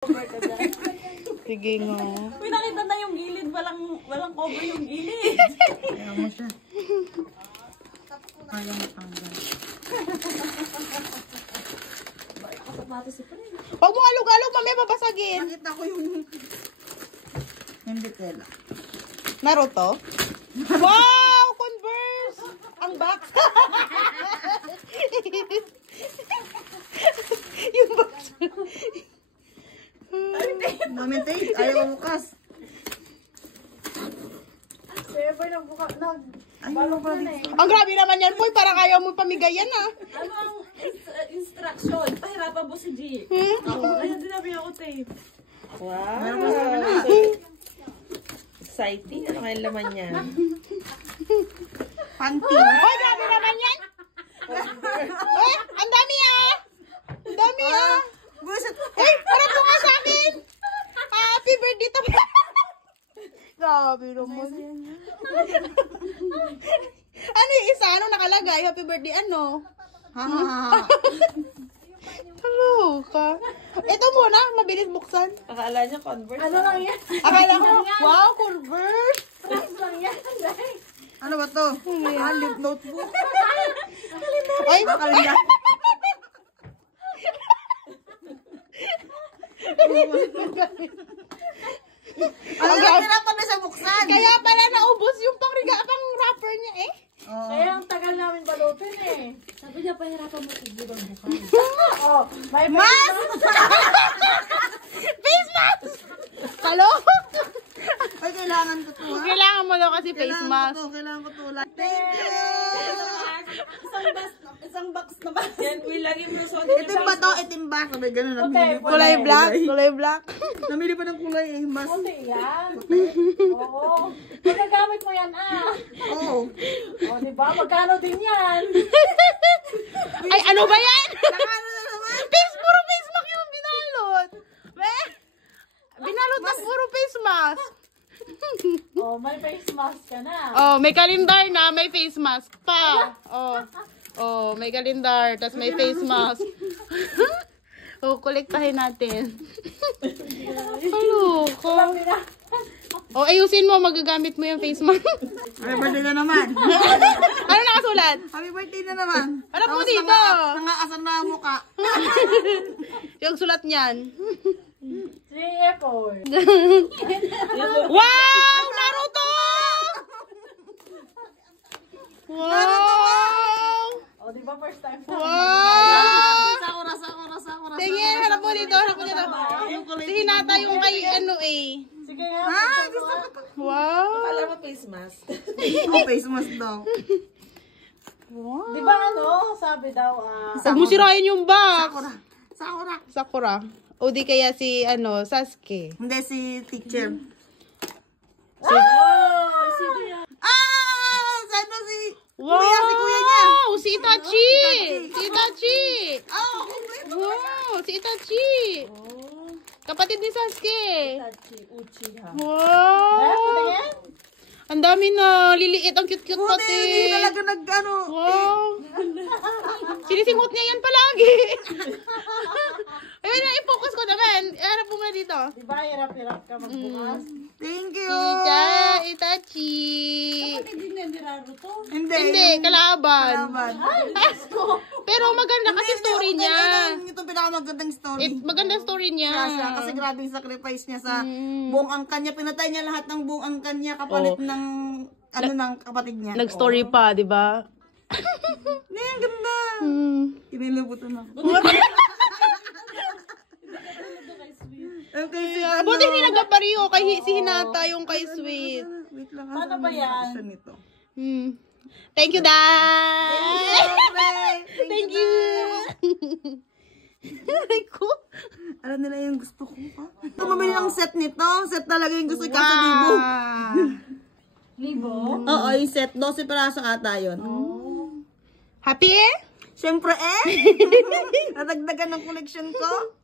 Sige nga. Uy, nakita na yung gilid. Walang cover yung gilid. Kaya mo siya. Ayaw matanggal. Huwag mo alog-alog, mamaya papasagin. Nakita ko yung hindi tela. Naruto? Wow! Converse! Ang box! Yung box. Daming tape. Ayaw bukas. Ang grabe naman yan, Poy. Parang ayaw mo pamigayan, ah. Ano ang instruction? Pahirapan mo si G. Ayun, dinabi ako tape. Wow. Exciting. Ano kaya laman niya? Panty. Ay, grabe naman yan. Ay, ang dami, ah. Ang dami, ah. Buset. Ay, parang to nga sa akin. Happy birthday to. Grabe naman. Ano yung isa? Ano nakalagay? Happy birthday, ano? Ha. Hello ka. Ito muna, mabilis buksan. Akala niya Converse. Ano lang yan? Akala ko, wow, Converse. Price lang yan. Ano ba to? Lip notebook. Ay, Kalenda. Ano lang pinapan na sa buksan? kaya pala naubos yung pang wrapper niya, eh. Oo. Kaya ang tagal namin balutin eh. Sabi niya, pahirapan mo si G bang bukas. Oh, may Mas! Face mask! Hello? Ay, kailangan ko to, ha? Kailangan mo daw kasi face mask. Kailangan ko to. Thank you! Isang box na ba? Yan, Will, lagi mo suot Itim ba to? Itim ba? Sabi ganun. Namili pa Kulay ng black? kulay. Kulay black? Namili pa ng kulay eh. Mas. Puti yan. Oo. Magagamit mo yan Oo. O, diba? Magkano din yan? Ay, ano ba yan? Nakano na naman? Puro face mask yung binalot. Binalot na puro face mask. Oh, may face mask ka na. Oh, may kalendar na, may face mask pa. Oh, may kalendar, tas may face mask. Oh, kolektahin natin. Hello, ko. Oh, ayusin mo, magagamit mo yung face mask. Happy birthday na naman. Ano nakasulat? Happy birthday na naman. Ano po Tapos dito? nangaasar na ang mukha. Yung sulat niyan. 3 effort. Wow! Naruto! Wow! O, diba first time sa Wow! Sakura. Tingin, harap mo dito, harap mo dito. Si Hinata yung kay ano eh. Sige nga. Ah, gusto ko to. Wow! Akala mo face mask. Oh, face mask daw. Diba ano? Sabi daw, Huwag mo sirain yung box. Sakura. Sakura. O di kaya si ano, Sasuke. Hindi, si teacher. sige yan. Ah! Sana si... Wow! si kuya niya. Si Itachi! Si Itachi! Oh, kompleto. Wow! Si Itachi! Kapatid ni Sasuke. Tachi, Uchiha. Wow! Patingin? Ang dami na. Liliit. Ang cute-cute Hindi pati. talaga nag-ano. Wow! Sinisingot niya yan palagi. Ayun na, i-focus ko naman. Harap mo nga dito. Diba, hirap-hirap ka magbukas? Thank you. Tita Itachi. Hindi nga Naruto. Hindi, kalaban. Kalaban. Pero maganda kasi story niya. Ito pinakamagandang story. Magandang story niya. Siya, kasi grabe yung sacrifice niya sa buong angkan niya. Pinatay niya lahat ng buong angkan niya kapalit ng ng kapatid niya. Nag-story pa, di ba? Hindi, ang ganda. Kinilabutan ako. Okay, Buti hindi nagpapariho kay si Hinata yung kay Sweet. Wait lang. Paano ba yan? Nito? Thank you, Dad! Thank you. Aray ko. Alam nila yung gusto ko. Ito mabili ng set nito. Set talaga yung gusto ko sa libo. Libo? Oo, yung set. 12 peraso ata yun. Happy eh? Siyempre eh. Nadagdagan ng collection ko.